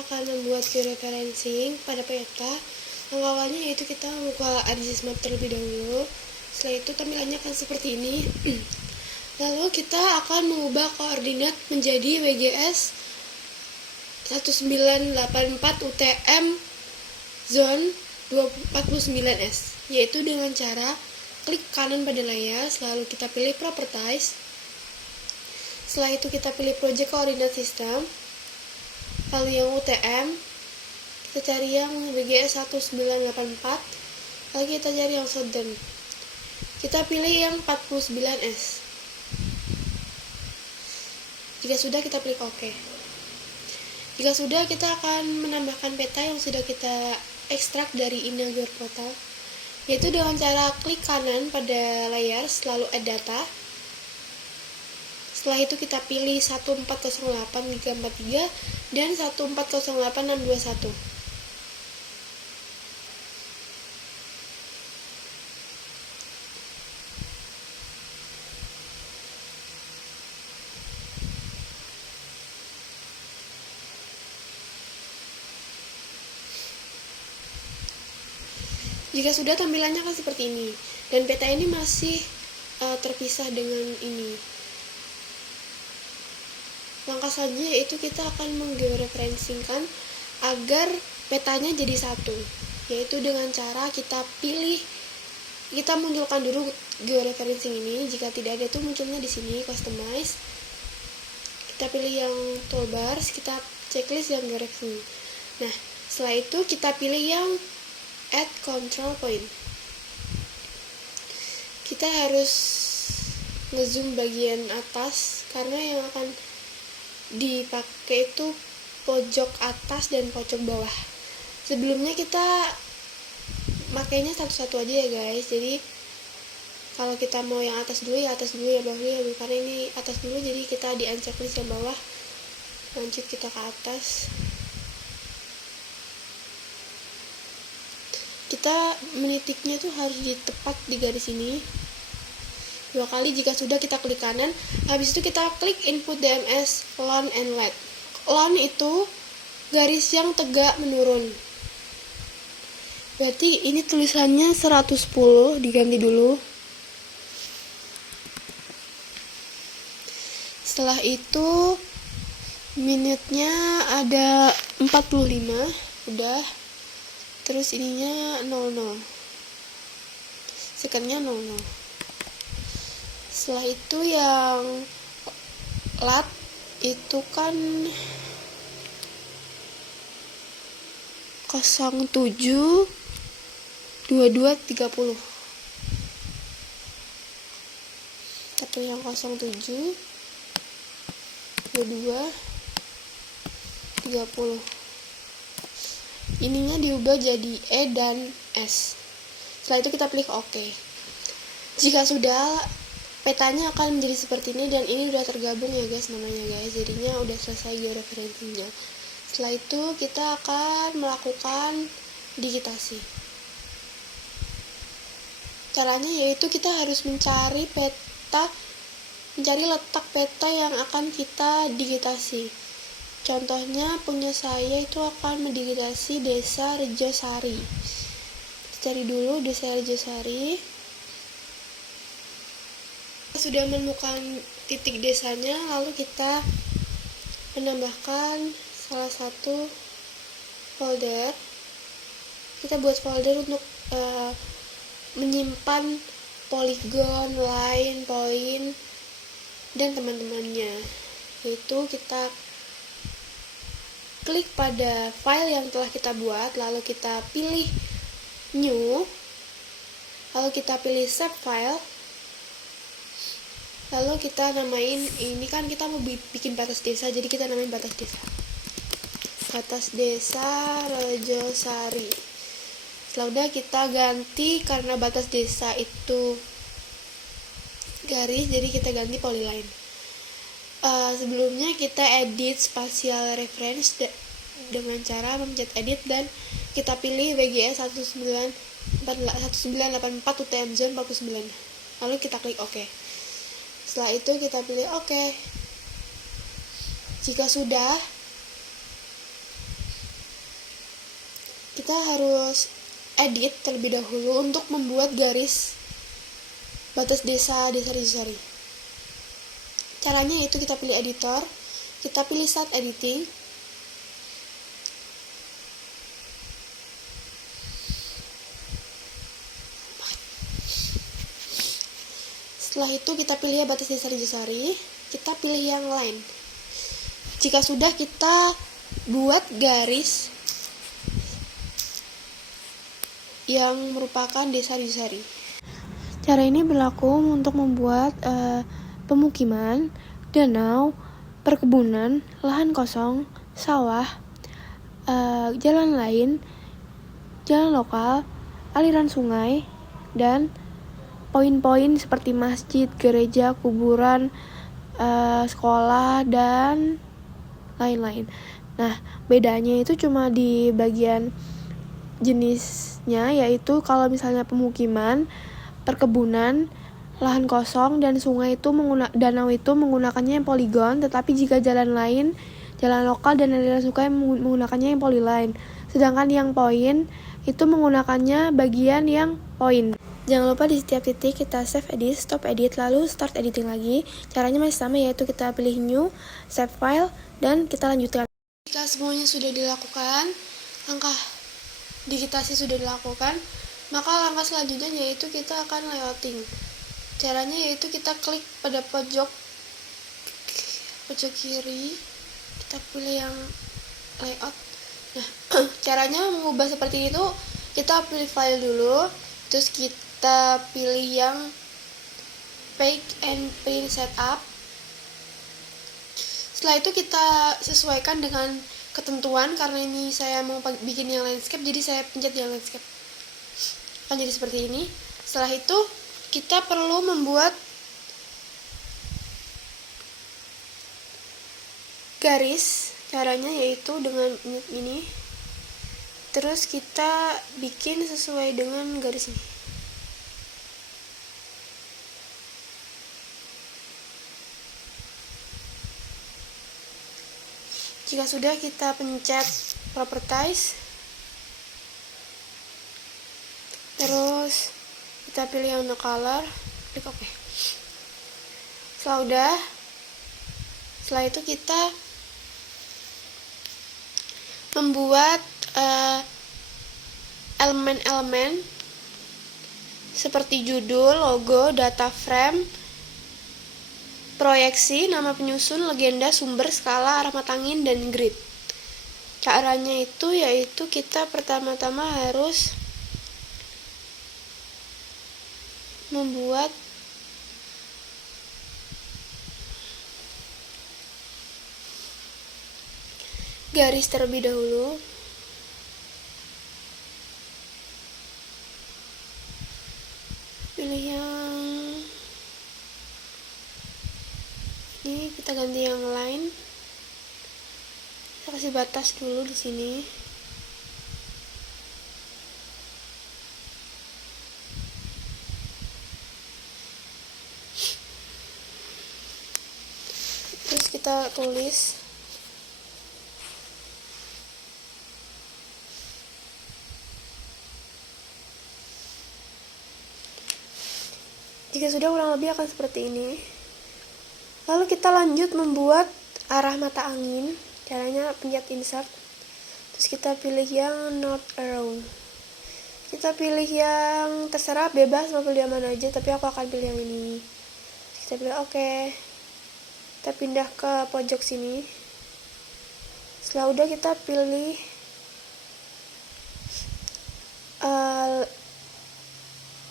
kita akan membuat georeferencing pada peta. Yang awalnya yaitu kita membuka ArcGIS Map terlebih dahulu. Setelah itu tampilannya akan seperti ini. Lalu kita akan mengubah koordinat menjadi WGS 1984 UTM zone 49S, yaitu dengan cara klik kanan pada layar, lalu kita pilih Properties. Setelah itu kita pilih Project Coordinate System, lalu yang UTM kita cari yang WGS 1984, lalu kita cari yang Southern, kita pilih yang 49S. Jika sudah, kita klik OK. Jika sudah, kita akan menambahkan peta yang sudah kita ekstrak dari Inagor Portal, yaitu dengan cara klik kanan pada layar, lalu Add Data. Setelah itu kita pilih 1408343 dan 1408621. Jika sudah, tampilannya akan seperti ini, dan peta ini masih terpisah dengan ini. Langkah selanjutnya yaitu kita akan menggeoreferencingkan agar petanya jadi satu, yaitu dengan cara kita munculkan dulu georeferencing ini. Jika tidak ada, itu munculnya di sini, Customize. Kita pilih yang toolbars, kita checklist yang georeferencing. Nah, setelah itu kita pilih yang Add Control Point. Kita harus ngezoom bagian atas karena yang akan dipakai itu pojok atas dan pojok bawah. Sebelumnya kita makainya satu-satu aja ya guys. Jadi kalau kita mau yang atas dulu ya atas dulu, ya bawah dulu ya bawah. Karena ini atas dulu, jadi kita di unchecklist yang bawah. Lanjut kita ke atas. Kita menitiknya tuh harus tepat di garis ini 2 kali. Jika sudah, kita klik kanan. Habis itu kita klik Input DMS Long and Wide. Long itu garis yang tegak menurun. Berarti ini tulisannya 110, diganti dulu. Setelah itu minutnya ada 45, udah. Terus ininya 00, secondnya 00. Setelah itu yang lat itu kan 07 22 30. Atau yang 07 22 30. Ininya diubah jadi E dan S. Setelah itu kita klik OK. Jika sudah, petanya akan menjadi seperti ini, dan ini udah tergabung ya guys namanya guys. Jadinya udah selesai georeferencingnya. Setelah itu kita akan melakukan digitasi. Caranya yaitu kita harus mencari letak peta yang akan kita digitasi. Contohnya punya saya itu akan mendigitasi Desa Rejosari. Cari dulu Desa Rejosari. Sudah menemukan titik desanya, lalu kita menambahkan salah satu folder. Kita buat folder untuk menyimpan poligon, line, point, dan teman-temannya. Yaitu kita klik pada file yang telah kita buat, lalu kita pilih new, lalu kita pilih save file, lalu kita namain, ini kan kita mau bikin batas desa, jadi kita namain batas desa Rejosari. Setelah udah, kita ganti, karena batas desa itu garis, jadi kita ganti polyline. Sebelumnya kita edit spatial reference dengan cara memencet edit dan kita pilih WGS 1984 UTM zone 49, lalu kita klik OK. Setelah itu kita pilih OK. Jika sudah, kita harus edit terlebih dahulu untuk membuat garis batas desa Desa-Rijusari. Caranya yaitu kita pilih editor, kita pilih start editing. Setelah itu kita pilih batas Desa-Rijusari, kita pilih yang line. Jika sudah, kita buat garis yang merupakan Desa-Rijusari. Cara ini berlaku untuk membuat pemukiman, danau, perkebunan, lahan kosong, sawah, jalan lain, jalan lokal, aliran sungai, dan poin-poin seperti masjid, gereja, kuburan, sekolah, dan lain-lain. Nah, bedanya itu cuma di bagian jenisnya, yaitu kalau misalnya pemukiman, perkebunan, lahan kosong, dan sungai itu danau itu menggunakannya yang poligon, tetapi jika jalan lain, jalan lokal dan aliran sungai menggunakannya yang polyline. Sedangkan yang poin itu menggunakannya bagian yang poin. Jangan lupa di setiap titik kita save edit, stop edit, lalu start editing lagi. Caranya masih sama, yaitu kita pilih new, save file, dan kita lanjutkan. Jika semuanya sudah dilakukan, langkah digitasi sudah dilakukan, maka langkah selanjutnya yaitu kita akan layouting. Caranya yaitu kita klik pada pojok kiri, kita pilih yang layout. Nah, caranya mengubah seperti itu, kita pilih file dulu, terus kita pilih yang Paste and Print Setup. Setelah itu kita sesuaikan dengan ketentuan, karena ini saya mau bikin yang landscape, jadi saya pencet yang landscape. Akan jadi seperti ini. Setelah itu kita perlu membuat garis. Caranya yaitu dengan ini. Terus kita bikin sesuai dengan garis ini. Jika sudah, kita pencet properties. Terus kita pilih yang no color, klik OK. Setelah itu kita membuat elemen-elemen seperti judul, logo, data frame, proyeksi, nama penyusun, legenda, sumber, skala, arah mata angin, dan grid. Caranya itu yaitu kita pertama-tama harus membuat garis terlebih dahulu. Pilih yang ini, kita ganti yang line. Kita kasih batas dulu di sini. Terus kita tulis jika sudah, kurang lebih akan seperti ini. Lalu kita lanjut membuat arah mata angin. Caranya pencet insert, terus kita pilih yang north arrow. Kita pilih yang terserah, bebas mau pilih yang mana aja, tapi aku akan pilih yang ini. Kita pilih OK. Kita pindah ke pojok sini. Setelah udah, kita pilih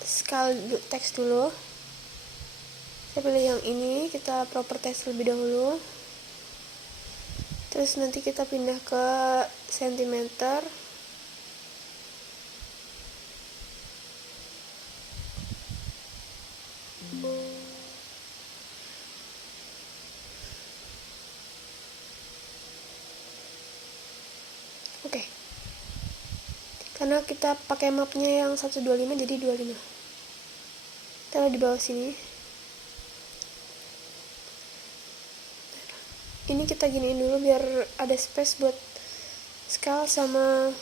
scale text dulu. Saya pilih yang ini, kita properties terlebih dahulu. Terus nanti kita pindah ke sentimeter. Oke. Karena kita pakai mapnya yang 125, jadi 25. Taruh di bawah sini. Ini kita giniin dulu biar ada space buat scale sama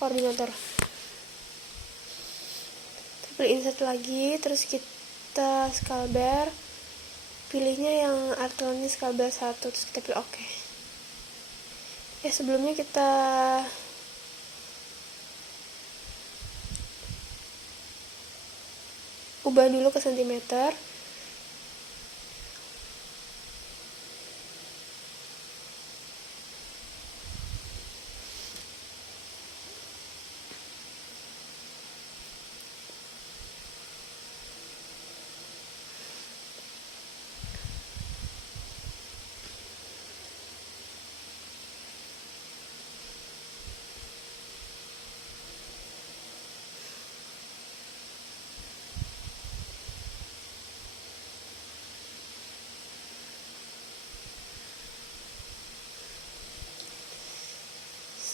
koordinator. Kita pilih insert lagi, terus kita scale bar, pilihnya yang artlannya scale bar 1, terus kita pilih oke. Ya, sebelumnya kita ubah dulu ke sentimeter.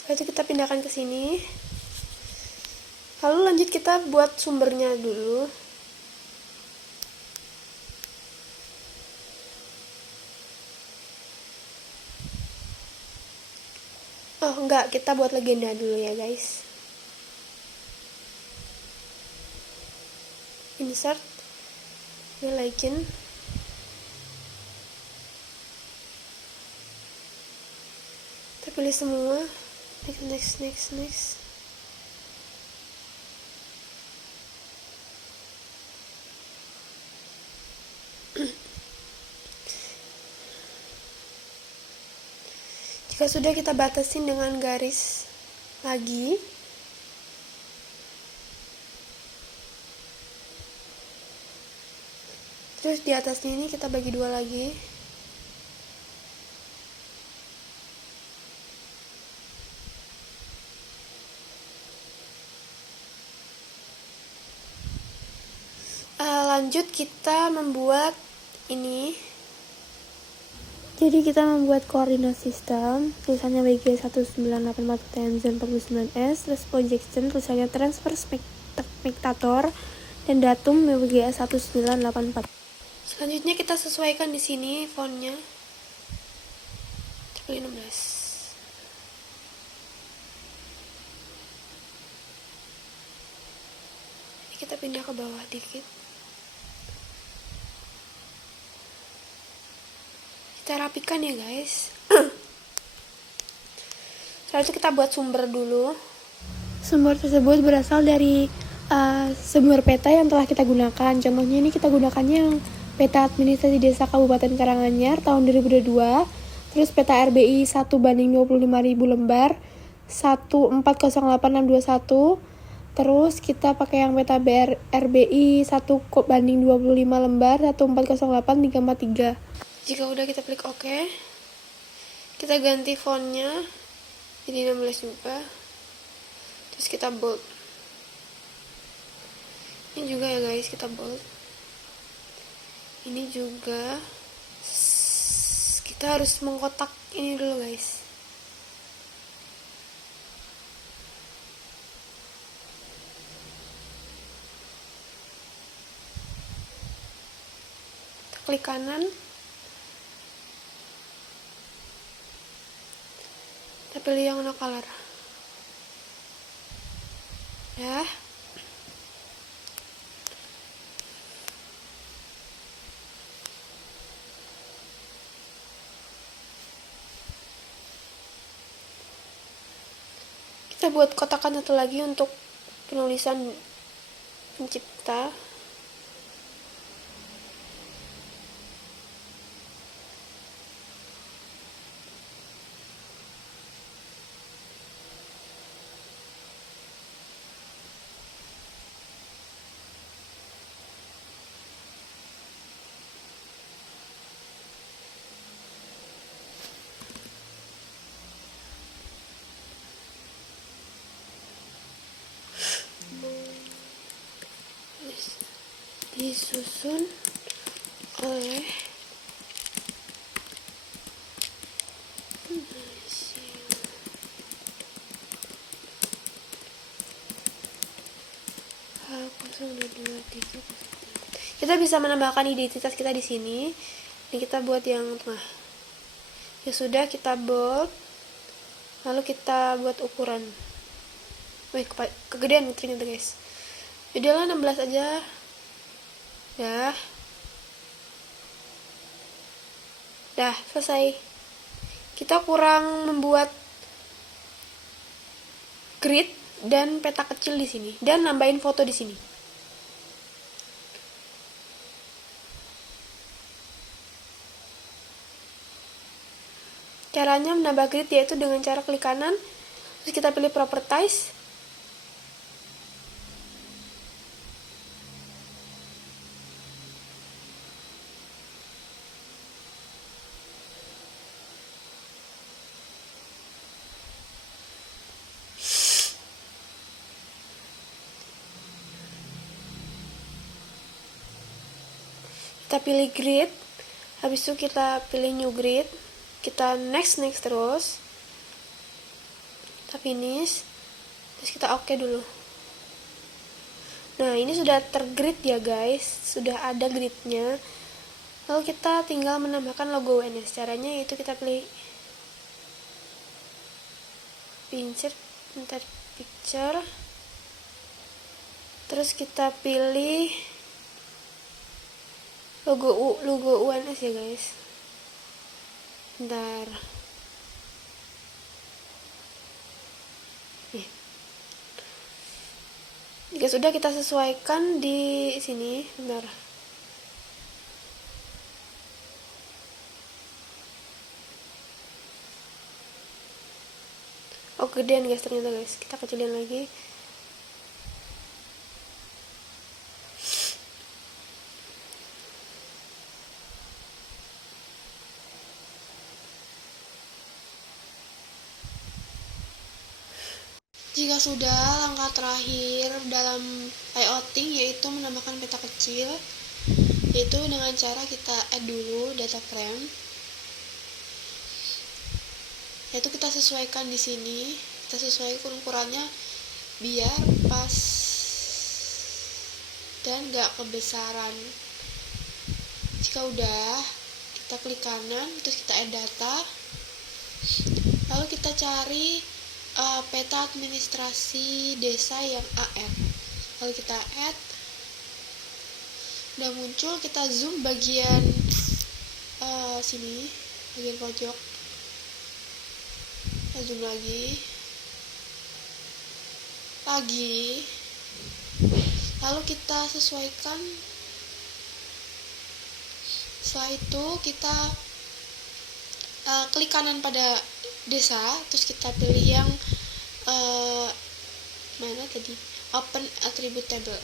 Setelah itu kita pindahkan ke sini. Lalu lanjut kita buat sumbernya dulu. Oh enggak, kita buat legenda dulu ya guys. Insert, new legend. Kita pilih semua. Next. Jika sudah, kita batasin dengan garis lagi. Terus di atasnya ini kita bagi 2 lagi. Lanjut kita membuat ini. Jadi kita membuat koordinat sistem, tulisannya WG1984 Tangent 49S, terus projection tulisannya transfer spectator, dan datum WG1984. Selanjutnya kita sesuaikan di sini fontnya. Pilih 16. Ini kita pindah ke bawah dikit. Kita rapikan ya guys. Setelah itu kita buat sumber dulu. Sumber tersebut berasal dari sumber peta yang telah kita gunakan. Contohnya ini kita gunakannya yang peta administrasi desa Kabupaten Karanganyar tahun 2022. Terus peta RBI 1/25.000 lembar 1408621. Terus kita pakai yang peta RBI 1/25 lembar 1408343. Jika udah, kita klik OK. Kita ganti fontnya jadi 16 juga. Terus kita bold. Ini juga ya guys, kita bold. Ini juga. Kita harus mengkotak ini dulu guys. Kita klik kanan. Kita pilih yang no color. Ya. Kita buat kotakan satu lagi untuk penulisan pencipta. Disusun oleh kita bisa menambahkan identitas kita di sini. Ini kita buat yang tengah. Ya sudah, kita bold. Lalu kita buat ukuran. Wih, kegedean ternyata guys. Udahlah 16 aja. Dah selesai. Kita kurang membuat grid dan peta kecil di sini dan nambahin foto di sini. Caranya menambah grid yaitu dengan cara klik kanan, terus kita pilih properties. Kita pilih grid, habis itu kita pilih new grid, kita next terus, kita finish, terus kita oke dulu. Nah, ini sudah tergrid ya guys, sudah ada gridnya. Lalu kita tinggal menambahkan logo UNS. Caranya yaitu kita pilih insert picture, terus kita pilih logo UNS ya guys. Bentar. Nih. Jika sudah kita sesuaikan di sini, bentar. Oh, gedean guys ternyata guys. Kita kecilin lagi. Jika sudah, langkah terakhir dalam layouting yaitu menambahkan peta kecil, yaitu dengan cara kita add dulu data frame, yaitu kita sesuaikan di sini, kita sesuaikan ukurannya biar pas dan gak kebesaran. Jika udah, kita klik kanan, terus kita add data, lalu kita cari peta administrasi desa yang AR. Lalu kita add, udah muncul, kita zoom bagian sini, bagian pojok, kita zoom lagi, lalu kita sesuaikan. Setelah itu kita klik kanan pada desa, terus kita pilih yang mana tadi, open attribute table.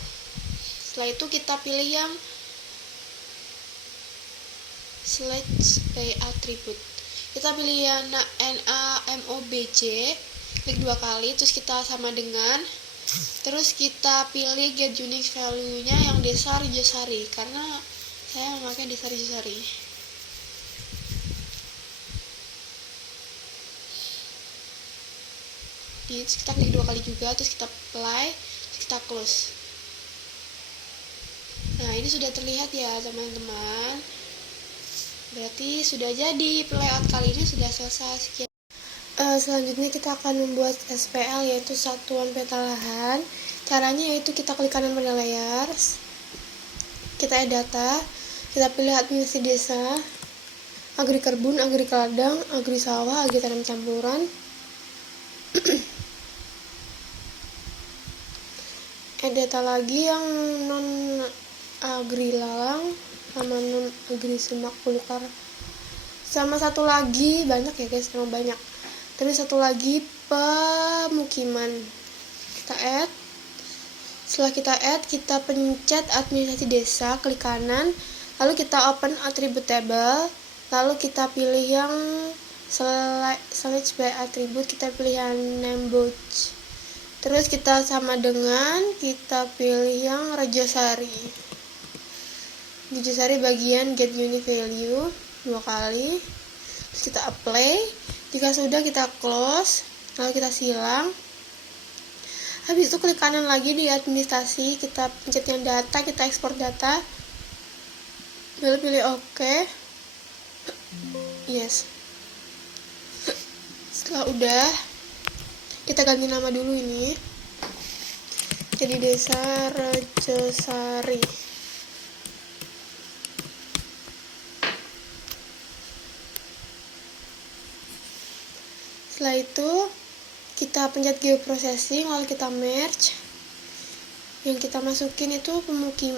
Setelah itu kita pilih yang select by attribute, kita pilih yang NAMOBJ, klik 2 kali, terus kita sama dengan, terus kita pilih get unique value nya yang desa Rejosari, karena saya memakai desa Rejosari. Terus kita klik 2 kali juga, terus kita apply, terus kita close. Nah, ini sudah terlihat ya teman-teman, berarti sudah jadi. Layout kali ini sudah selesai. Sekian. Selanjutnya kita akan membuat SPL, yaitu satuan peta lahan. Caranya yaitu kita klik kanan pada layar, kita add data, kita pilih administrasi desa, agri kebun, agri ladang, agri sawah, agri tanam campuran. Add data lagi yang non agri lalang sama non agri semak belukar, sama satu lagi, banyak ya guys, memang banyak. Terus satu lagi pemukiman. Kita add. Setelah kita add, kita pencet administrasi desa, klik kanan, lalu kita open attribute table, lalu kita pilih yang select by attribute, kita pilih yang name box. Terus kita sama dengan, kita pilih yang Rejosari bagian get unique value 2 kali, terus kita apply. Jika sudah, kita close, lalu kita silang. Habis itu klik kanan lagi di administrasi, kita pencet yang data, kita ekspor data, lalu pilih OK, yes. Setelah udah, kita ganti nama dulu ini. jadi Desa Rajasari. Setelah itu kita pencet geoprocessing, lalu kita merge. Yang kita masukin itu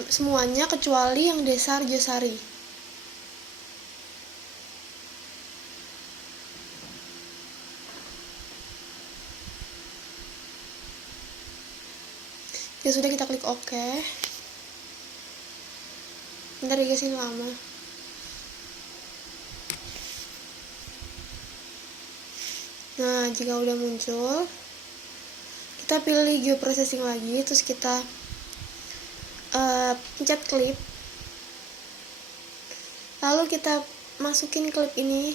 semuanya kecuali yang Desa Rajasari. Ya sudah, kita klik OK. Bentar ya guys, ini lama. Nah, jika udah muncul, kita pilih geoprocessing lagi, terus kita pencet klip. Lalu kita masukin klip ini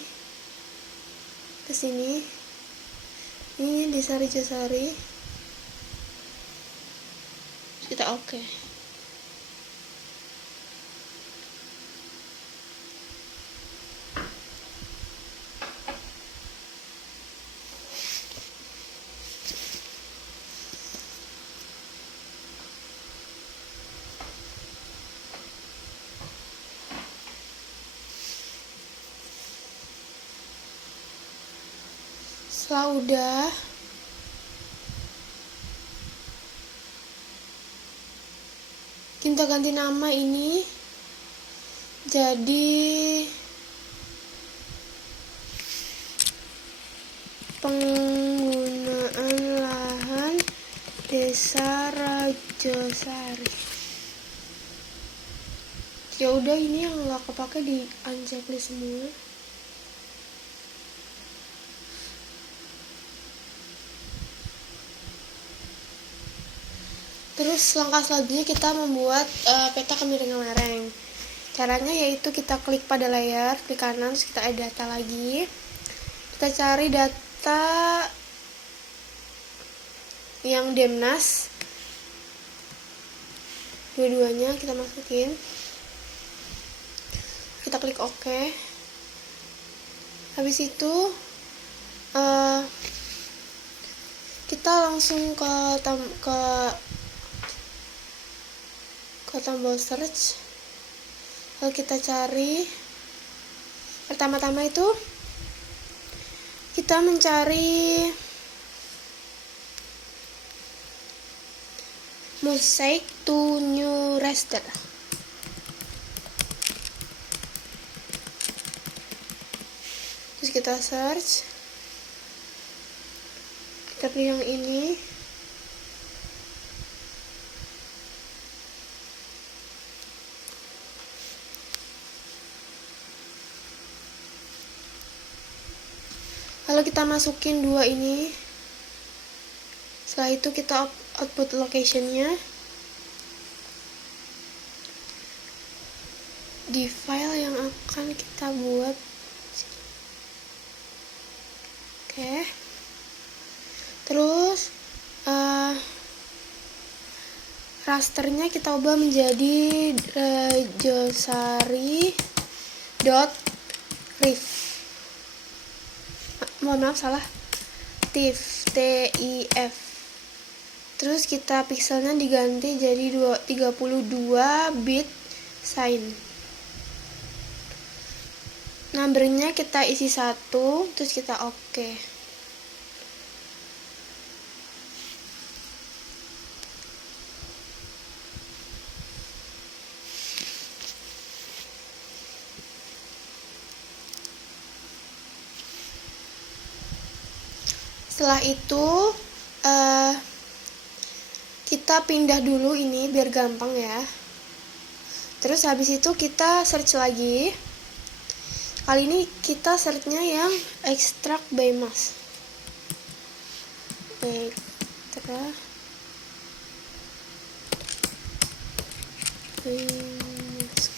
ke sini. Ini Desa Rajasari. Kita oke. Setelah udah, kita ganti nama ini jadi penggunaan lahan Desa Rajasari. Ya udah, ini yang nggak kepake di unchecklist semua. Terus langkah selanjutnya kita membuat peta kemiringan lereng. Caranya yaitu kita klik pada layar, klik kanan, terus kita add data lagi. Kita cari data yang Demnas. Dua-duanya kita masukin. Kita klik OK. Habis itu kita langsung ke tombol search, lalu kita cari. Pertama-tama itu kita mencari mosaic to new raster. Terus kita search, kita pilih yang ini. Lalu kita masukin dua ini. Setelah itu kita output location-nya di file yang akan kita buat. Oke. Terus rasternya kita ubah menjadi rajasari.rif. Mohon maaf, salah. TIF. Terus kita pixelnya diganti jadi 32 bit sign. Numbernya kita isi 1, terus kita oke. Setelah itu kita pindah dulu ini biar gampang ya. Terus habis itu kita search lagi. Kali ini kita searchnya yang extract by mass. Extract by mass.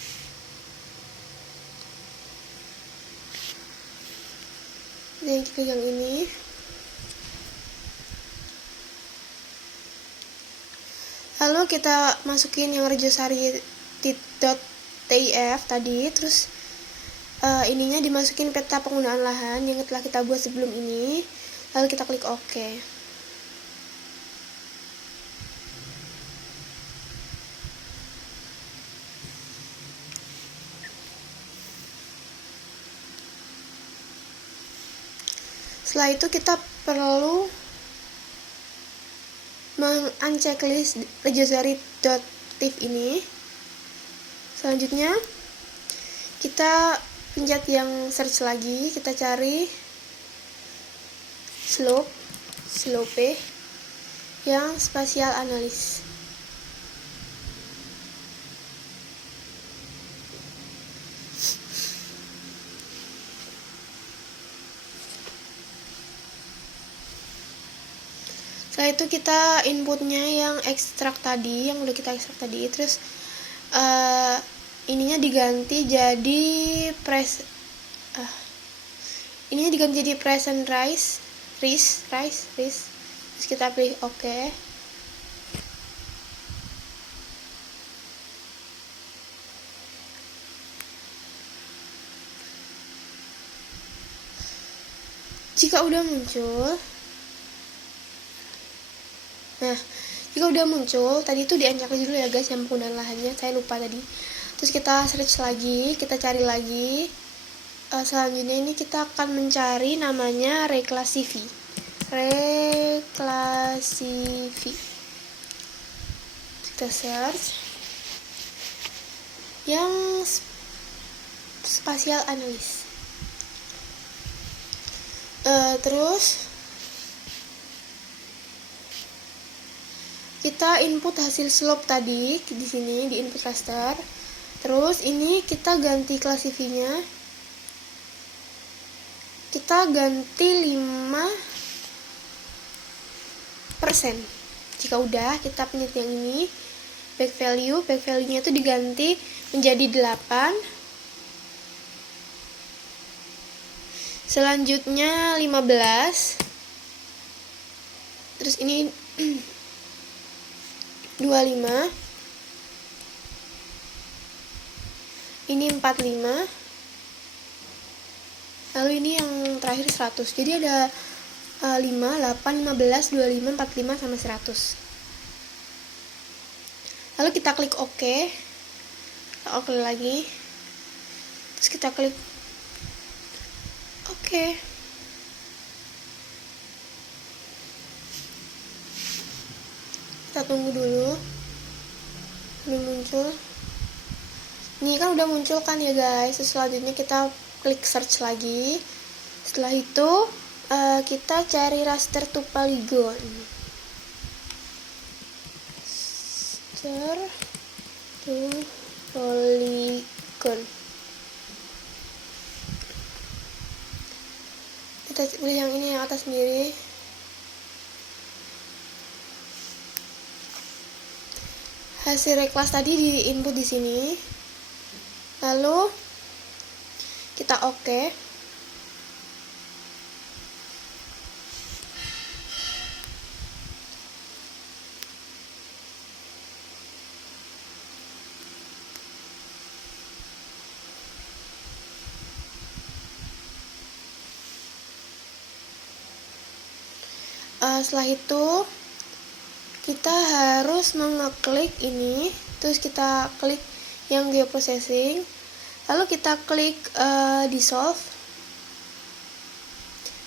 Dan kita yang ini. Lalu kita masukin yang rajasari.tif tadi, terus ininya dimasukin peta penggunaan lahan yang telah kita buat sebelum ini. Lalu kita klik OK. Setelah itu kita perlu men-unchecklist repository.tif ini. Selanjutnya kita pencet yang search lagi, kita cari slope yang spatial analysis. Setelah itu kita inputnya yang ekstrak tadi, yang udah kita ekstrak tadi, terus ininya diganti jadi present rise. Terus kita pilih OK. Jika udah muncul, tadi itu di-unchecklist dulu ya guys yang penggunaan lahannya, saya lupa tadi. Terus kita search lagi, kita cari lagi. Selanjutnya ini kita akan mencari namanya reclassify. Kita search yang spatial analysis. Terus kita input hasil slope tadi di sini di input raster. Terus ini kita ganti classify-nya. Kita ganti 5%. Jika udah, kita pencet yang ini, back value-nya itu diganti menjadi 8. Selanjutnya 15. Terus ini 25. Ini 45. Lalu ini yang terakhir 100. Jadi ada 5, 8, 15, 25, 45 sama 100. Lalu kita klik OK. Kita OK lagi. Terus kita klik OK. Kita tunggu dulu. Belum muncul. Ini kan udah muncul kan ya guys. Selanjutnya kita klik search lagi. Setelah itu kita cari raster to polygon. Raster to polygon. Kita pilih yang ini, yang atas sendiri. Hasil reclass tadi di input di sini. Lalu kita OK. Setelah itu kita harus mengeklik ini, terus kita klik yang geoprocessing, lalu kita klik dissolve,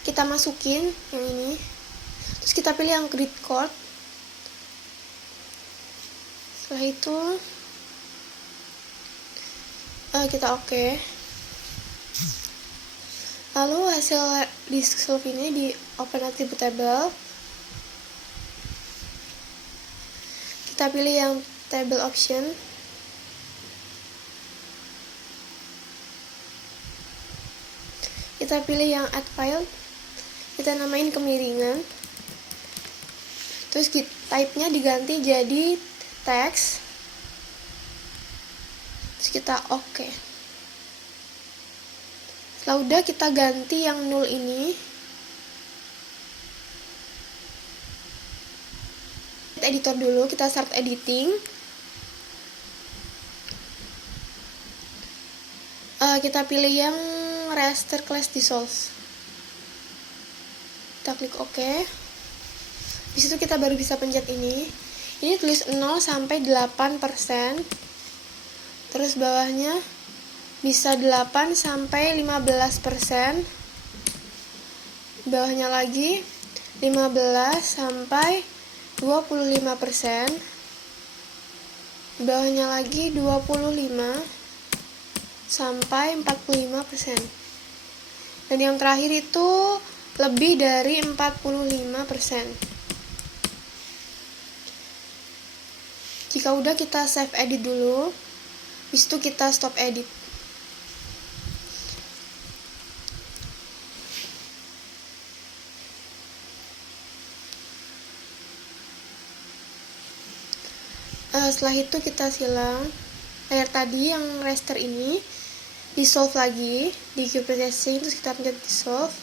kita masukin yang ini, terus kita pilih yang grid chord. Setelah itu kita OK. Lalu hasil dissolve ini di open attribute table. Kita pilih yang table option. Kita pilih yang add file. Kita namain kemiringan. Terus type-nya diganti jadi text. Terus kita OK. Setelah udah, kita ganti yang null ini. Editor dulu, kita start editing. Kita pilih yang raster class dissolve. Kita klik OK. Di situ kita baru bisa pencet ini. Ini tulis 0 sampai 8%. Terus bawahnya bisa 8 sampai 15%. bawahnya lagi 15 sampai 25%, bawahnya lagi 25 sampai 45%, dan yang terakhir itu lebih dari 45%. Jika udah, kita save edit dulu, habis itu kita stop edit. Setelah itu kita silang layar tadi yang raster ini, dissolve lagi di Q-processing, terus kita pencet dissolve.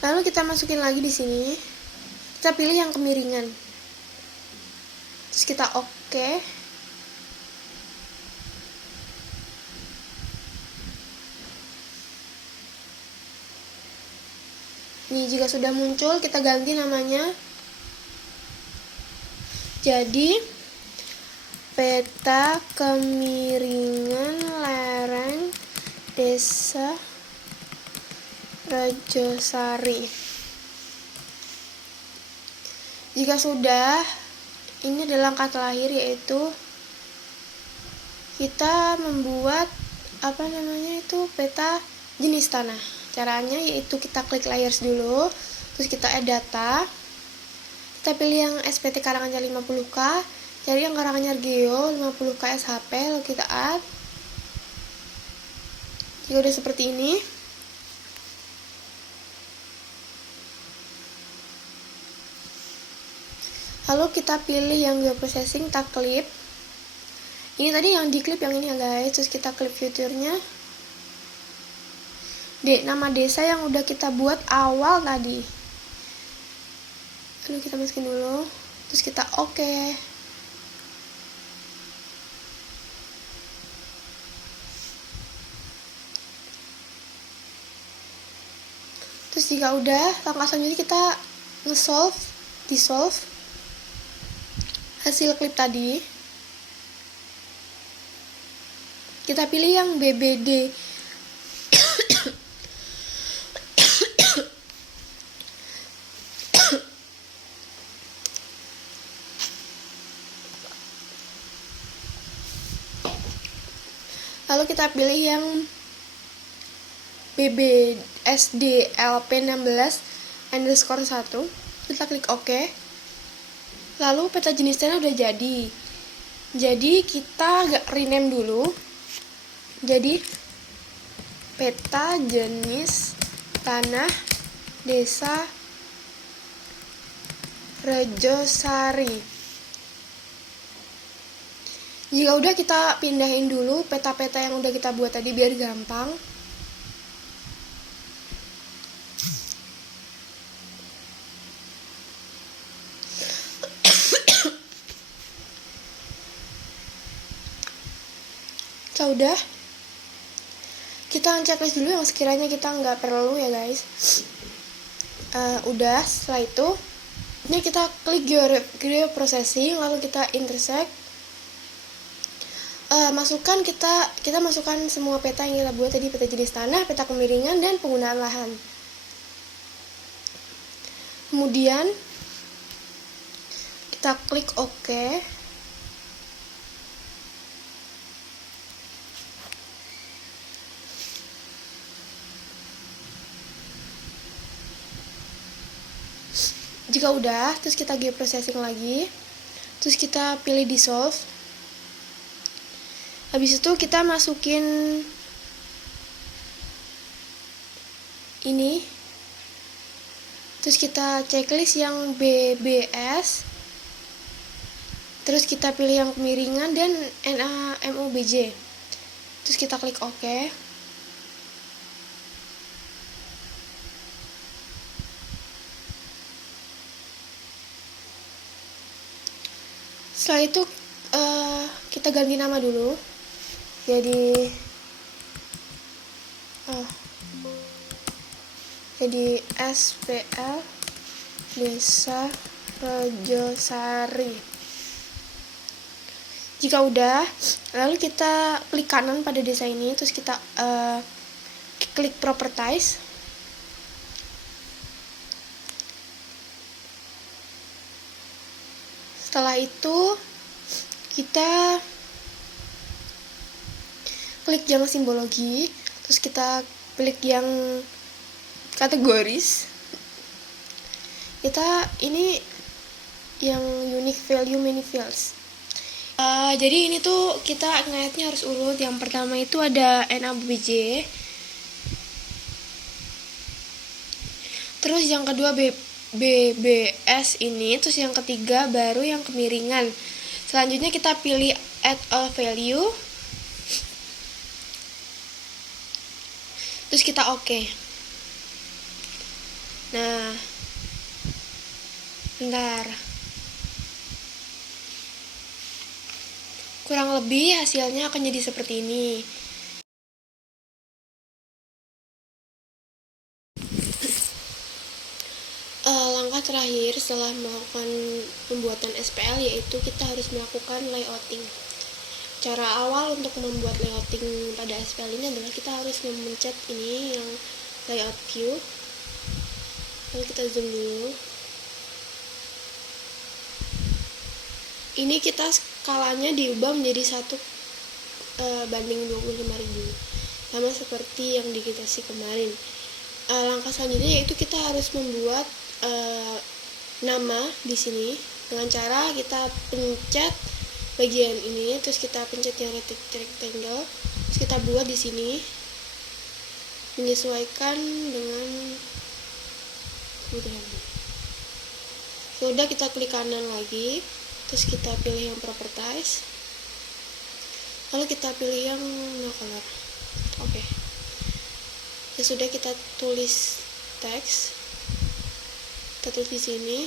Lalu kita masukin lagi di sini, kita pilih yang kemiringan, terus kita oke. Nih, jika sudah muncul, kita ganti namanya jadi peta kemiringan lereng Desa Rejosari. Jika sudah, ini adalah langkah terakhir, yaitu kita membuat peta jenis tanah. Caranya yaitu kita klik layers dulu, terus kita add data, kita pilih yang SPT Karanganyar 50K, cari yang Karanganyar Geo 50K SHP, lalu kita add. Jika udah seperti ini, lalu kita pilih yang geoprocessing, kita klip. Ini tadi yang diklip yang ini ya guys, terus kita klip future-nya. Nama desa yang udah kita buat awal tadi. Lalu kita masukin dulu, terus kita oke. Terus jika udah, langkah selanjutnya kita dissolve hasil klip tadi. Kita pilih yang BBD. Lalu kita pilih yang BBSDLP16_1, kita klik OK. Lalu peta jenis tanah udah jadi. Jadi kita agak rename dulu. Jadi peta jenis tanah Desa Rejosari. Jika udah, kita pindahin dulu peta-peta yang udah kita buat tadi biar gampang. Jika udah, kita checklist dulu yang sekiranya kita nggak perlu ya guys. Udah, setelah itu ini kita klik geoprocessing, lalu kita intersect. Kita masukkan semua peta yang kita buat tadi, peta jenis tanah, peta kemiringan, dan penggunaan lahan. Kemudian kita klik OK. Jika udah, terus kita geoprocessing lagi, terus kita pilih dissolve. Habis itu kita masukin ini, terus kita checklist yang BBS, terus kita pilih yang kemiringan dan NaMoBJ, terus kita klik OK. Setelah itu kita ganti nama dulu, jadi SPL Desa Rejosari. Jika udah, lalu kita klik kanan pada desa ini, terus kita klik properties, Setelah itu kita klik yang simbologi, terus kita klik yang kategoris. Kita ini yang unique value many fields. Jadi ini tuh kita ngeliatnya harus urut. Yang pertama itu ada NaBJ, terus yang kedua BBS ini, terus yang ketiga baru yang kemiringan. Selanjutnya kita pilih add all value, terus kita oke. Nah, bentar. Kurang lebih hasilnya akan jadi seperti ini. Langkah terakhir setelah melakukan pembuatan SPL yaitu kita harus melakukan layouting. Cara awal untuk membuat layouting pada SPL ini adalah kita harus memencet ini yang layout view. Lalu kita zoom dulu. Ini kita skalanya diubah menjadi 1 banding 25.000, sama seperti yang digitasi kemarin. Langkah selanjutnya yaitu kita harus membuat nama di sini dengan cara kita pencet bagian ini, terus kita pencet yang rectangle, terus kita buat di sini menyesuaikan dengan sudah. Kita klik kanan lagi, terus kita pilih yang properties, lalu kita pilih yang no color. Oke. Ya sudah, kita tulis teks, kita tulis di sini.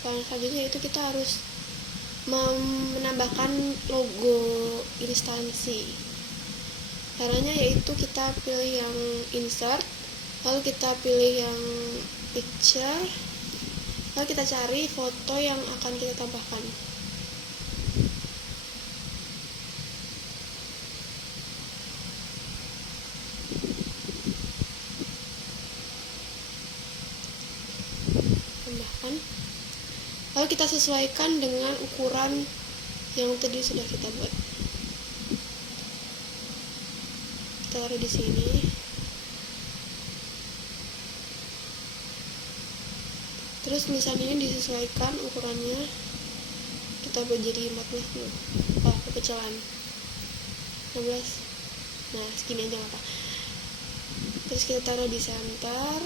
Selanjutnya itu kita harus menambahkan logo instansi. Caranya yaitu kita pilih yang insert, lalu kita pilih yang picture, lalu kita cari foto yang akan kita tambahkan. Lalu kita sesuaikan dengan ukuran yang tadi sudah kita buat. Kita taruh di sini. Terus misalnya ini disesuaikan ukurannya, kita buat jadi 14 dulu. Kekecilan 16. Nah, segini aja apa. Terus kita taruh di center,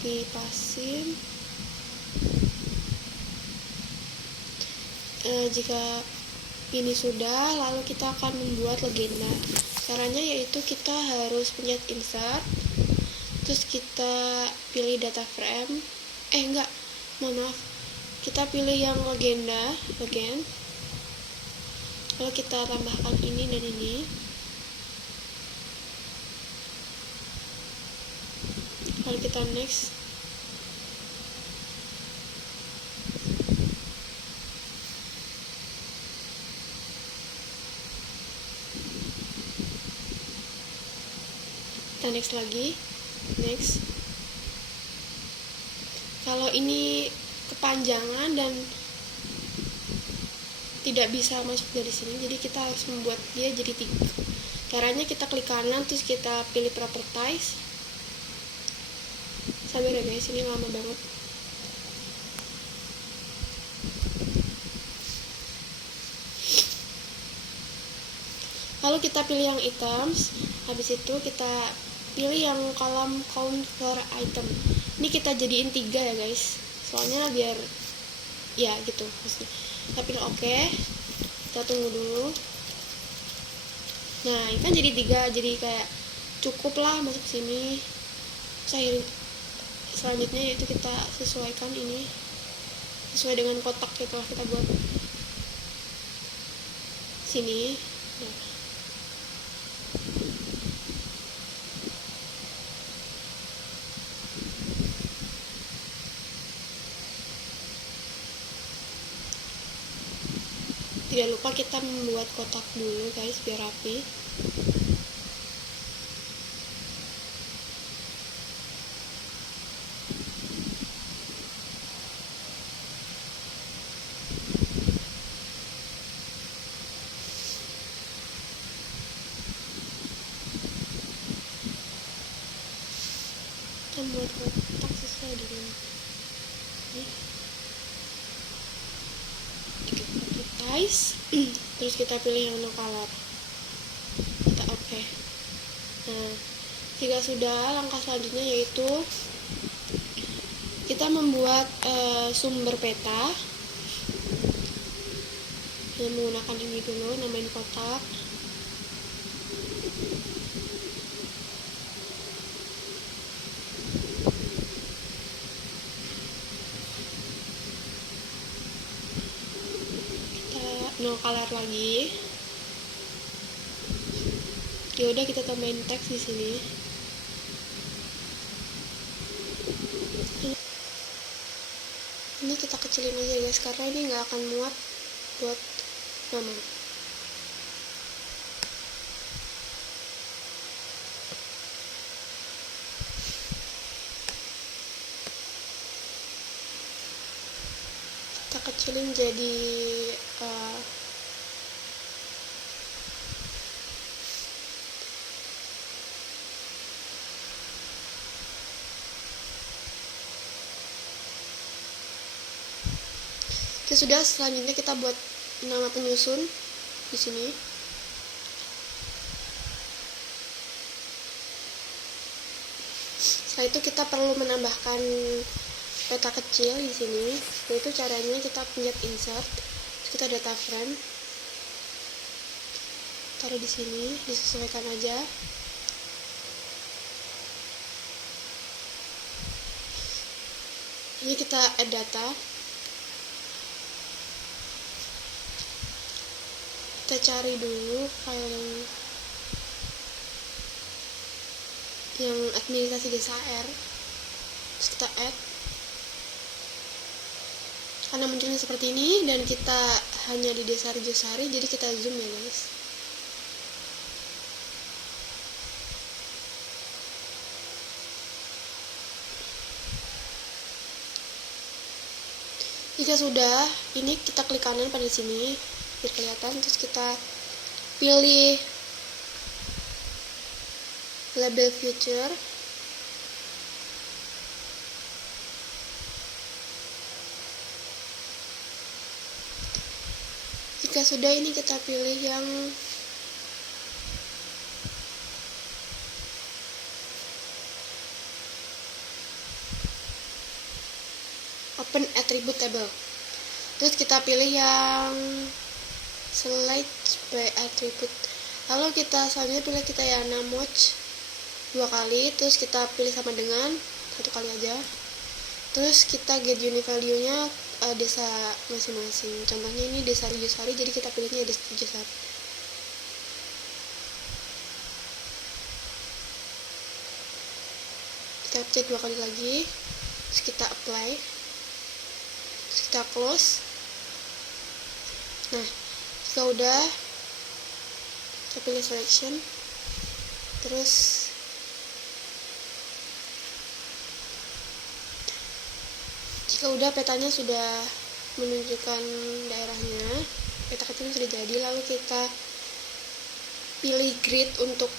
dipasin. Jika ini sudah, lalu kita akan membuat legenda. Caranya yaitu kita harus pencet insert, terus kita pilih data frame. Maaf, kita pilih yang legend, lalu kita tambahkan ini dan ini. Lalu kita next. Kita next lagi, next. Kalau ini kepanjangan dan tidak bisa masuk dari sini, jadi kita harus membuat dia jadi 3. Caranya kita klik kanan, terus kita pilih properties. Sabar ya guys, ini lama banget. Lalu kita pilih yang items. Habis itu kita pilih yang kolom count per item. Ini kita jadiin 3 ya guys, soalnya biar ya gitu maksudnya. Kita pilih oke. Kita tunggu dulu. Nah, ini kan jadi 3, jadi kayak cukup lah masuk sini. Selanjutnya yaitu kita sesuaikan ini sesuai dengan kotak yang telah kita buat sini. Nah, tidak lupa kita membuat kotak dulu guys biar rapi. kita buat kotak sesuai dengan ini. Properties terus kita pilih yang no color, kita oke. Nah, jika sudah, langkah selanjutnya yaitu kita membuat sumber peta dengan menggunakan ini dulu, namain kotak. No color lagi. Ya udah, kita tambahin teks di sini. Ini kita kecilin aja guys, karena ini nggak akan muat buat nama. Kita kecilin jadi sudah. Selanjutnya kita buat nama penyusun di sini. Setelah itu kita perlu menambahkan peta kecil di sini. Yaitu caranya kita pencet insert, terus kita data frame, taruh di sini, disesuaikan aja. Ini kita add data. Kita cari dulu file yang administrasi desa R, terus kita add. Karena munculnya seperti ini dan kita hanya di desa Arjosari, jadi kita zoom ya guys. Jika sudah, ini kita klik kanan pada sini biar kelihatan, terus kita pilih label future. Jika sudah, ini kita pilih yang open attribute table. Terus kita pilih yang select by attribute. Lalu kita selanjutnya pilih kita yang namoch 2 kali, terus kita pilih sama dengan 1 kali aja. Terus kita get unit value-nya desa masing-masing. Contohnya ini desa Arjosari, jadi kita pilihnya desa Arjosari. Kita pencet 2 kali lagi, terus kita apply, terus kita close. Nah, jika udah, kita pilih selection, terus jika udah petanya sudah menunjukkan daerahnya, peta kecil sudah jadi, lalu kita pilih grid untuk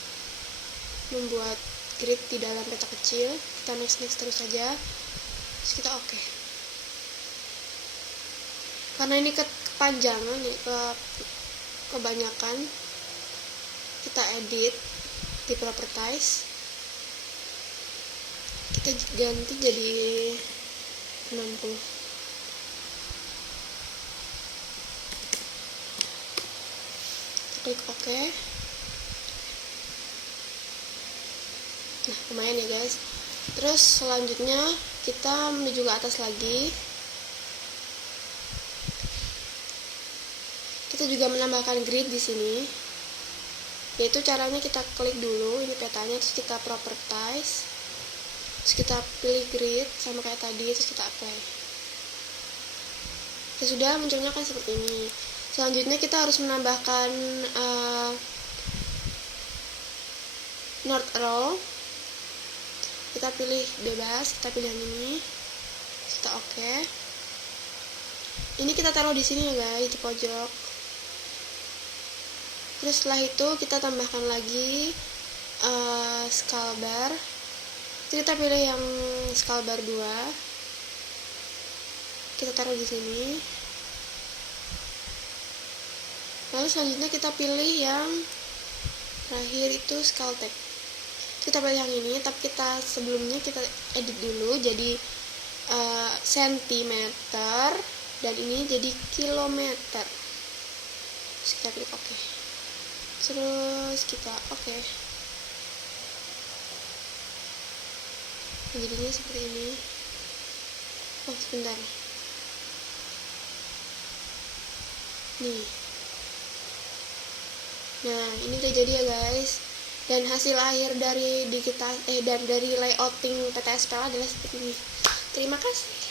membuat grid di dalam peta kecil. Kita next terus saja, terus kita oke. Karena ini kepanjangan ya, kebanyakan, kita edit di properties, kita ganti jadi 60. Kita klik OK. Nah, lumayan ya guys. Terus selanjutnya kita menuju ke atas lagi. Kita juga menambahkan grid di sini. Yaitu caranya kita klik dulu ini petanya, terus kita properties, terus kita pilih grid sama kayak tadi, terus kita apply. Ya sudah, munculnya kan seperti ini. Selanjutnya kita harus menambahkan north row. Kita pilih bebas, kita pilih yang ini, kita oke. Ini kita taruh di sini ya guys, di pojok. Terus setelah itu kita tambahkan lagi scale bar. Kita pilih yang skala bar 2, kita taruh di sini. Lalu selanjutnya kita pilih yang terakhir itu Skaltech. Kita pilih yang ini, tapi sebelumnya kita edit dulu jadi sentimeter dan ini jadi kilometer. Terus kita klik OK. Terus kita OK. Jadinya seperti ini. Oh, sebentar. Nih. Nah, ini udah jadi ya guys. Dan hasil akhir dari dari layouting PTSPL adalah seperti ini. Terima kasih.